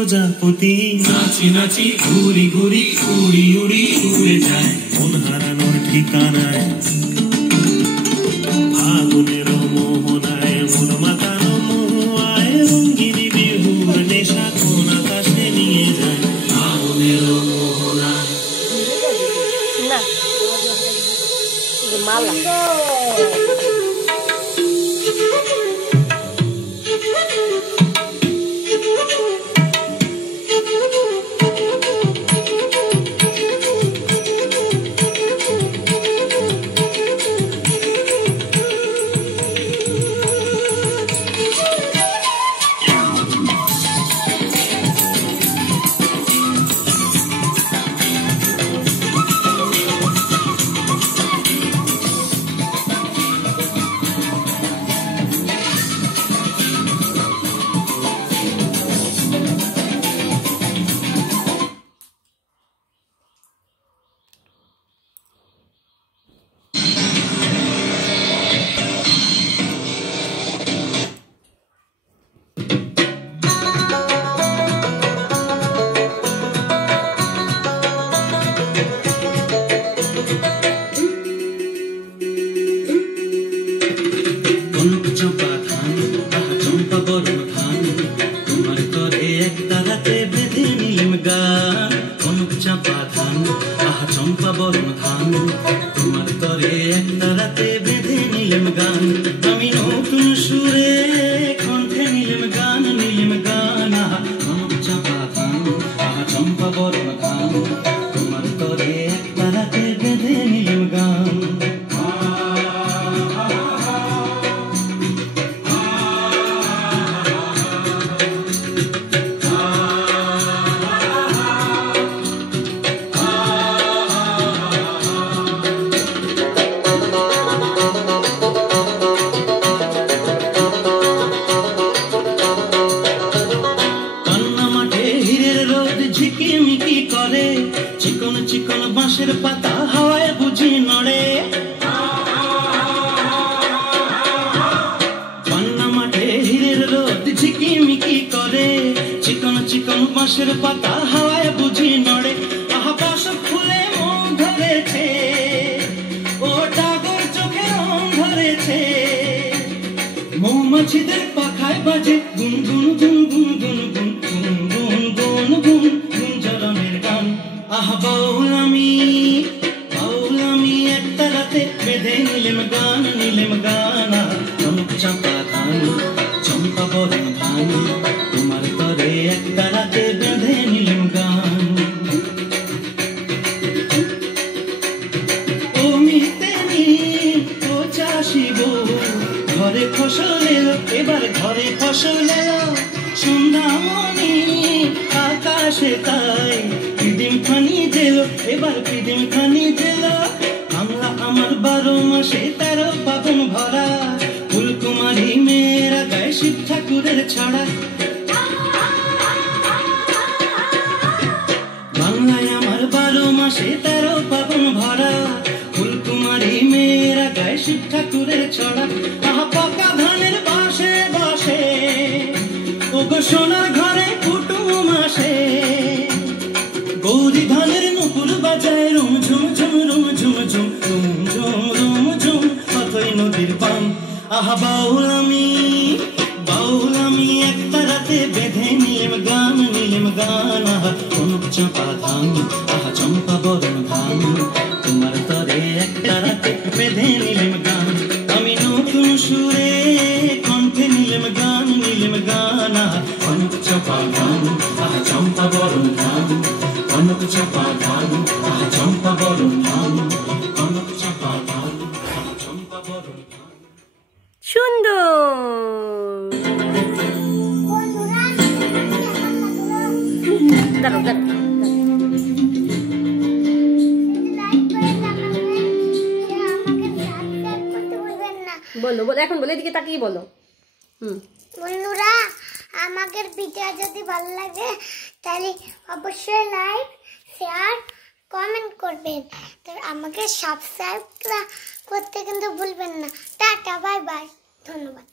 প্রজাপতি নাচি নাচি ঘুরি ঘুরি উড়ি উড়ি উড়ে যায় মন হারানোর ঠিকানায় ফাগুনের মোহনায় মন মাতানো মহুয়ায় রঙ্গিনী বিহুর নেশা কোন আকাশে নিয়ে যায় ফাগুনের মোহনায় না মালা বাঁশের পাতা হাওয়ায় বুঝি নড়ে, আহা বাসক ফুলে মন ধরেছে, ও টাগর চোখে রং ধরেছে। মৌমাছিদের পাখায় বাজে গুন গুন গুন গুন গুন গুন গুন গুন গুন গুন গুঞ্জরণের গান। আহা বাউল আমি একটা রাতে বেঁধে নিলেম গান, নিলেম গান। কনক চাপা ধান, চম্পা বরণ ধান, তোমার তরে একটা রাতে বেঁধে নিলেম গান। ও মিতেনি ও চাষিব, ঘরে ফসল এলো, এবার ঘরে ফসল এলো। সন্ধ্যামণি আকাশে তাই পিদিম খানি জেলো, এবার পিদিম খানি জেলো। বাংলা আমার 12 মাসে 13 পাবন ভরা, ফুলকুমারী মেয়েরা গায়ে শিব ঠাকুরের ছড়া। বাংলায় আমার 12 মাসে 13 পাবন ভরা, ফুলকুমারী মেয়েরা গায়ে শিব ঠাকুরের ছড়া। আহা পাকা ধানের বাসে বাসে, ও গো সোনার ঘরে কুটুম আসে। গৌরী ধানের নুপুর বাজায় রুম ঝুম ঝুম রুম ঝুম ঝুম রুম ঝুম রুম ঝুম, অথই নদীর পান। আহা বাউল আমি একটা রাতে বেঁধে নিলেম গান, নিলেম গান। আহা কনক চাপা ধান, আহা চম্পা বরণ ধান, তোমার তরে একটা রাতে বেঁধে নিলেম গান। আমি নতুন সুরে কণ্ঠে নিলেম গান, নিলেম গান। আহা কনক চাপা ধান, আহা চম্পা বরণ ধান, কনক চাপা ধান, আহা চম্পা বরণ ধান, কনক চাপা ধান, আহা চম্পা বরণ ধান। সুন্দর। দাঁড়াও দাঁড়াও, বলো বলো, এখন বলো, এদিকে তাকিয়ে বলো। বন্ধুরা, আমাদের ভিডিও যদি ভালো লাগে তাহলে অবশ্যই লাইক, শেয়ার, কমেন্ট করবেন। তো আমাকে সাবস্ক্রাইব করতে কিন্তু ভুলবেন না। টাটা, বাই বাই, ধন্যবাদ।